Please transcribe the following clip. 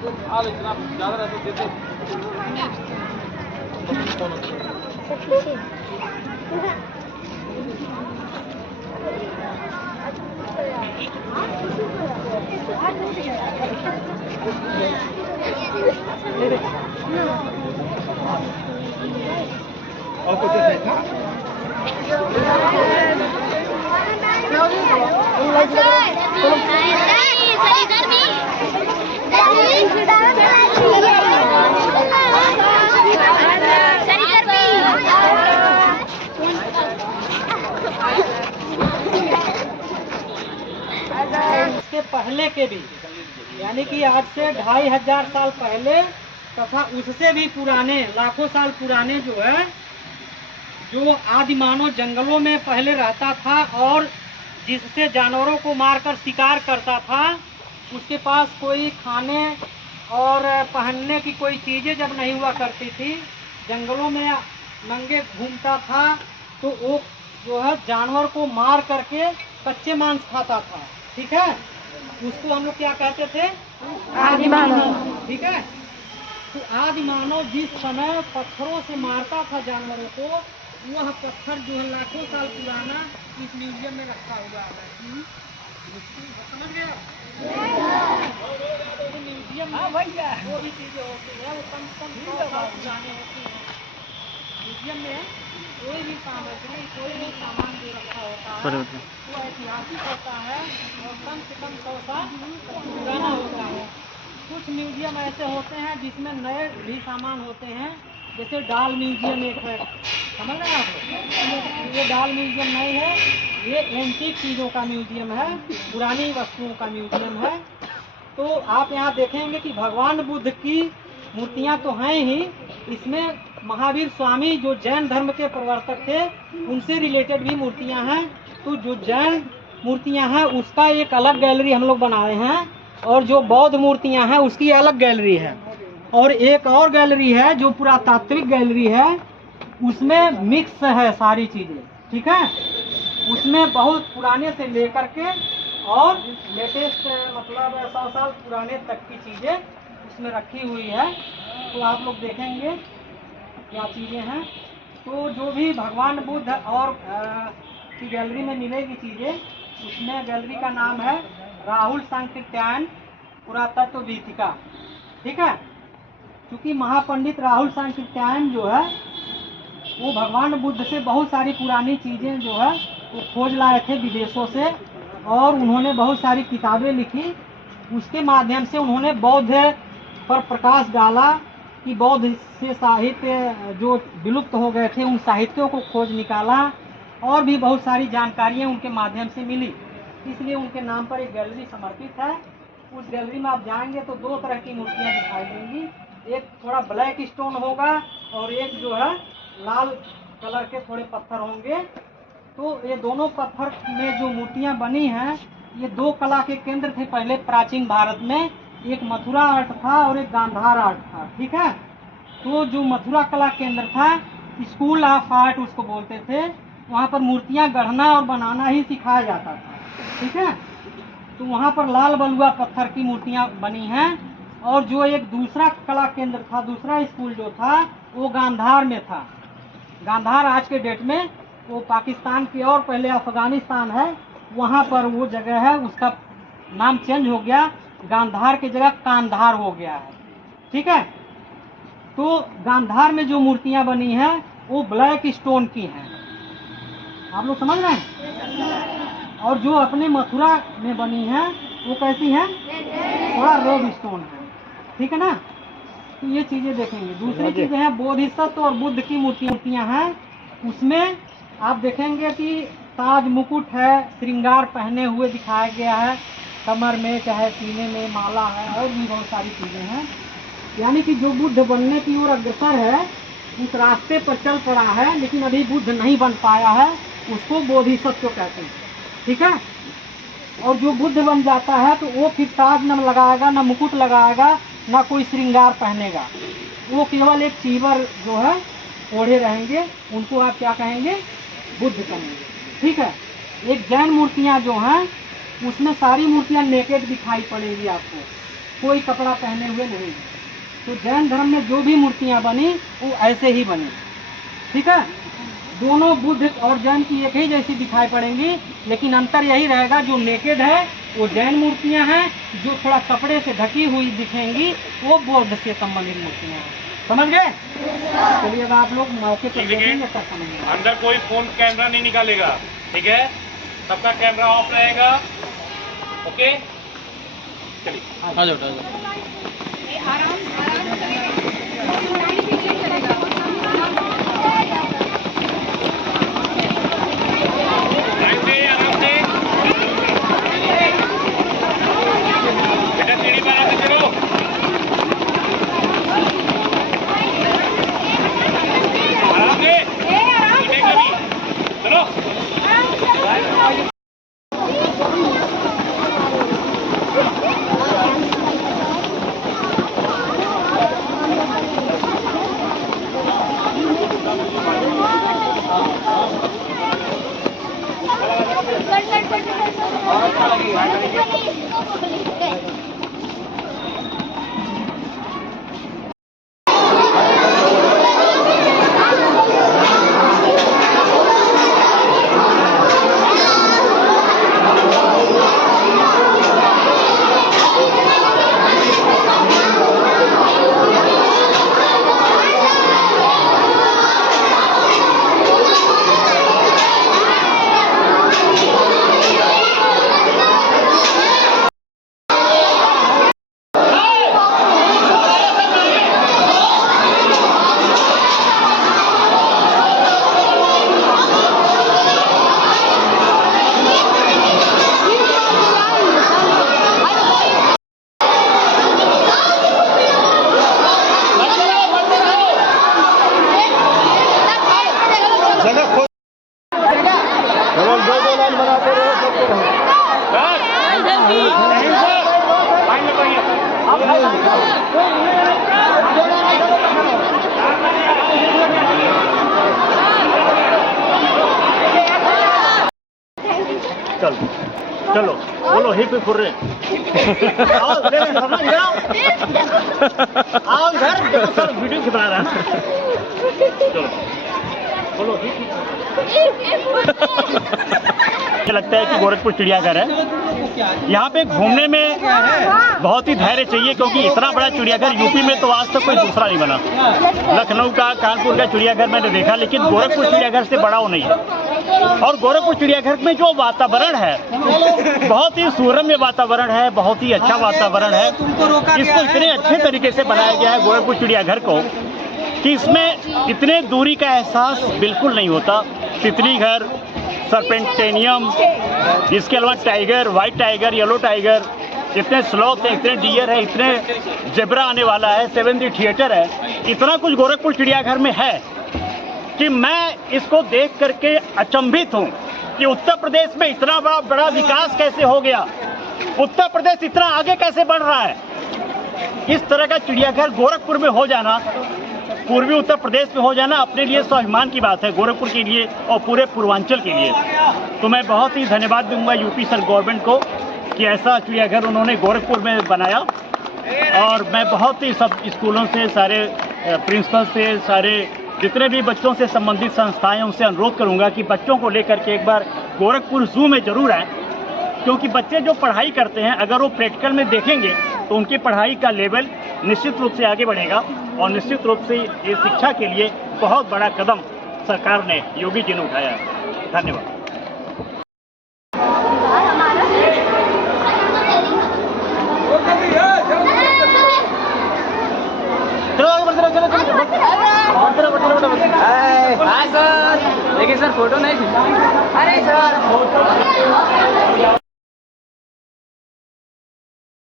ज़्यादा रहते देते और कुछ नहीं था। इसके पहले के भी, यानी कि आज से 2500 साल पहले तथा उससे भी पुराने, लाखों साल पुराने जो है, जो आदि मानव जंगलों में पहले रहता था और जिससे जानवरों को मारकर शिकार करता था, उसके पास कोई खाने और पहनने की कोई चीज़ें जब नहीं हुआ करती थी, जंगलों में नंगे घूमता था, तो वो जो है जानवर को मार करके कच्चे मांस खाता था। ठीक है, उसको हम लोग क्या कहते थे? आदि मानव। ठीक है, तो आदि मानव जिस समय पत्थरों से मारता था जानवरों को, वह पत्थर जो है लाखों साल पुराना इस म्यूजियम में रखा हुआ है। समझ गया? म्यूजियम में वो भी चीजें होती है, वो कम से कम 100 साल पुरानी होती है। म्यूजियम में कोई भी सामग्री, कोई भी सामान जो रखा होता है वो ऐतिहासिक होता है और कम से कम 100 साल पुराना होता है। कुछ म्यूजियम ऐसे होते हैं जिसमें नए भी सामान होते हैं, जैसे डाल म्यूजियम एक है, समझ रहे हैं आप? ये डाल म्यूजियम नहीं है, ये एंटीक चीज़ों का म्यूजियम है, पुरानी वस्तुओं का म्यूजियम है। तो आप यहाँ देखेंगे कि भगवान बुद्ध की मूर्तियाँ तो हैं ही, इसमें महावीर स्वामी जो जैन धर्म के प्रवर्तक थे, उनसे रिलेटेड भी मूर्तियाँ हैं। तो जो जैन मूर्तियाँ हैं उसका एक अलग गैलरी हम लोग बनाए हैं, और जो बौद्ध मूर्तियाँ हैं उसकी अलग गैलरी है। और एक और गैलरी है जो पुरातात्विक गैलरी है, उसमें मिक्स है सारी चीज़ें। ठीक है, उसमें बहुत पुराने से लेकर के और लेटेस्ट, मतलब 100 साल पुराने तक की चीज़ें उसमें रखी हुई है। तो आप लोग देखेंगे क्या चीज़ें हैं। तो जो भी भगवान बुद्ध और की गैलरी में मिलेगी चीज़ें, उसमें गैलरी का नाम है राहुल सांकृत्यायन पुरातत्व वीथिका। ठीक है, क्योंकि महापंडित राहुल सांकृत्यायन जो है वो भगवान बुद्ध से बहुत सारी पुरानी चीज़ें जो है वो खोज लाए थे विदेशों से, और उन्होंने बहुत सारी किताबें लिखी। उसके माध्यम से उन्होंने बौद्ध पर प्रकाश डाला कि बौद्ध से साहित्य जो विलुप्त हो गए थे उन साहित्यों को खोज निकाला, और भी बहुत सारी जानकारियाँ उनके माध्यम से मिली। इसलिए उनके नाम पर एक गैलरी समर्पित है। उस गैलरी में आप जाएंगे तो 2 तरह की मूर्तियाँ दिखाई देंगी, एक थोड़ा ब्लैक स्टोन होगा और एक जो है लाल कलर के थोड़े पत्थर होंगे। तो ये दोनों पत्थर में जो मूर्तियाँ बनी हैं, ये 2 कला के केंद्र थे पहले प्राचीन भारत में, एक मथुरा आर्ट था और एक गांधार आर्ट था। ठीक है, तो जो मथुरा कला केंद्र था, स्कूल ऑफ आर्ट उसको बोलते थे, वहाँ पर मूर्तियाँ गढ़ना और बनाना ही सिखाया जाता था। ठीक है, तो वहाँ पर लाल बलुआ पत्थर की मूर्तियाँ बनी हैं। और जो एक दूसरा कला केंद्र था, दूसरा स्कूल जो था, वो गांधार में था। गांधार आज के डेट में वो पाकिस्तान की और पहले अफगानिस्तान है, वहाँ पर वो जगह है, उसका नाम चेंज हो गया, गांधार की जगह कांधार हो गया है। ठीक है, तो गांधार में जो मूर्तियाँ बनी हैं वो ब्लैक स्टोन की हैं। आप लोग समझ रहे हैं? और जो अपने मथुरा में बनी हैं वो कैसी हैं? थोड़ा रेड स्टोन है। ठीक है ना? तो ये चीज़ें देखेंगे। दूसरी चीज़ें हैं बोधिसत्व और बुद्ध की मूर्तियाँ हैं, उसमें आप देखेंगे कि ताज मुकुट है, श्रृंगार पहने हुए दिखाया गया है, कमर में चाहे सीने में माला है, और भी बहुत सारी चीज़ें हैं। यानी कि जो बुद्ध बनने की ओर अग्रसर है, उस रास्ते पर चल पड़ा है, लेकिन अभी बुद्ध नहीं बन पाया है, उसको बोधिसत्व कहते हैं। ठीक है, और जो बुद्ध बन जाता है तो वो फिर ताज न लगाएगा, न मुकुट लगाएगा, न कोई श्रृंगार पहनेगा, वो केवल एक चीवर जो है ओढ़े रहेंगे, उनको आप क्या कहेंगे? बुद्ध कहेंगे। ठीक है, एक जैन मूर्तियाँ जो हैं उसमें सारी मूर्तियाँ नेकेड दिखाई पड़ेगी आपको। कोई कपड़ा पहने हुए नहीं। तो जैन धर्म में जो भी मूर्तियाँ बनी वो ऐसे ही बनी, ठीक है। दोनों बुद्ध और जैन की एक ही जैसी दिखाई पड़ेंगी, लेकिन अंतर यही रहेगा, जो नेकेड है वो जैन मूर्तियाँ हैं, जो थोड़ा कपड़े से ढकी हुई दिखेंगी वो बौद्ध से संबंधित मूर्तियाँ हैं। समझ गए? चलिए अब आप लोग मौके पर देखेंगे तब समझेंगे। अंदर कोई फोन कैमरा नहीं निकालेगा, ठीक है? सबका कैमरा ऑफ रहेगा, ओके? चलिए आ जाओ। चलो बोलो हिप हिप हुर्रे। आओ इधर देखो सर वीडियो खिंचा रहा है। चलो बोलो हिप हिप। मुझे लगता है कि गोरखपुर चिड़ियाघर है, यहाँ पे घूमने में बहुत ही धैर्य चाहिए, क्योंकि इतना बड़ा चिड़ियाघर यूपी में तो आज तक कोई दूसरा नहीं बना। लखनऊ का, कानपुर का चिड़ियाघर मैंने देखा, लेकिन गोरखपुर चिड़ियाघर से बड़ा वो नहीं है। और गोरखपुर चिड़ियाघर में जो वातावरण है बहुत ही सुरम्य वातावरण है, बहुत ही अच्छा वातावरण है। इसको इतने अच्छे तरीके से बनाया गया है गोरखपुर चिड़ियाघर को कि इसमें इतने दूरी का एहसास बिल्कुल नहीं होता। तितली घर, सर्पेंटेनियम, इसके अलावा tiger, white tiger, yellow tiger, इतने स्लॉथ है, इतने डियर है, इतने जेब्रा आने वाला है, 7D थिएटर है, इतना कुछ गोरखपुर चिड़ियाघर में है कि मैं इसको देख करके अचंभित हूँ कि उत्तर प्रदेश में इतना बड़ा विकास कैसे हो गया, उत्तर प्रदेश इतना आगे कैसे बढ़ रहा है। इस तरह का चिड़ियाघर गोरखपुर में हो जाना, पूर्वी उत्तर प्रदेश में हो जाना अपने लिए स्वाभिमान की बात है, गोरखपुर के लिए और पूरे पूर्वांचल के लिए। तो मैं बहुत ही धन्यवाद दूंगा यूपी सर गवर्नमेंट को कि ऐसा चिड़ियाघर उन्होंने गोरखपुर में बनाया। और मैं बहुत ही सब स्कूलों से, सारे प्रिंसिपल से, सारे जितने भी बच्चों से संबंधित संस्थाएं, उनसे अनुरोध करूंगा कि बच्चों को लेकर के एक बार गोरखपुर जू में जरूर आएँ, क्योंकि बच्चे जो पढ़ाई करते हैं अगर वो प्रैक्टिकल में देखेंगे तो उनकी पढ़ाई का लेवल निश्चित रूप से आगे बढ़ेगा। और निश्चित रूप से ये शिक्षा के लिए बहुत बड़ा कदम सरकार ने, योगी जी ने उठाया है। धन्यवाद। सर देखिए सर, फोटो नहीं। अरे सर